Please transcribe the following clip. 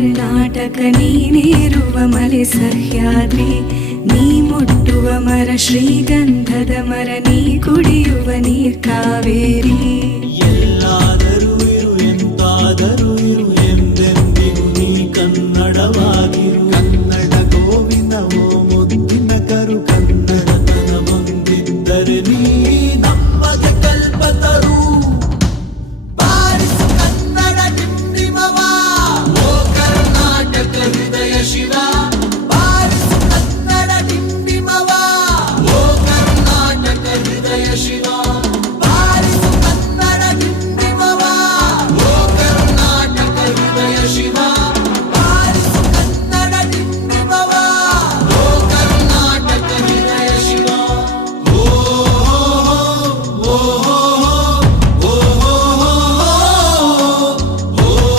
ಕರ್ನಾಟಕ ನೀನೇರುವ ಮಲೆ ಸಹ್ಯಾದ್ರಿ, ನೀ ಮುಟ್ಟುವ ಮರ ಶ್ರೀಗಂಧದ ಮರ, ನೀ ಕುಡಿಯುವ ನೀರ್ ಕಾವೇರಿ.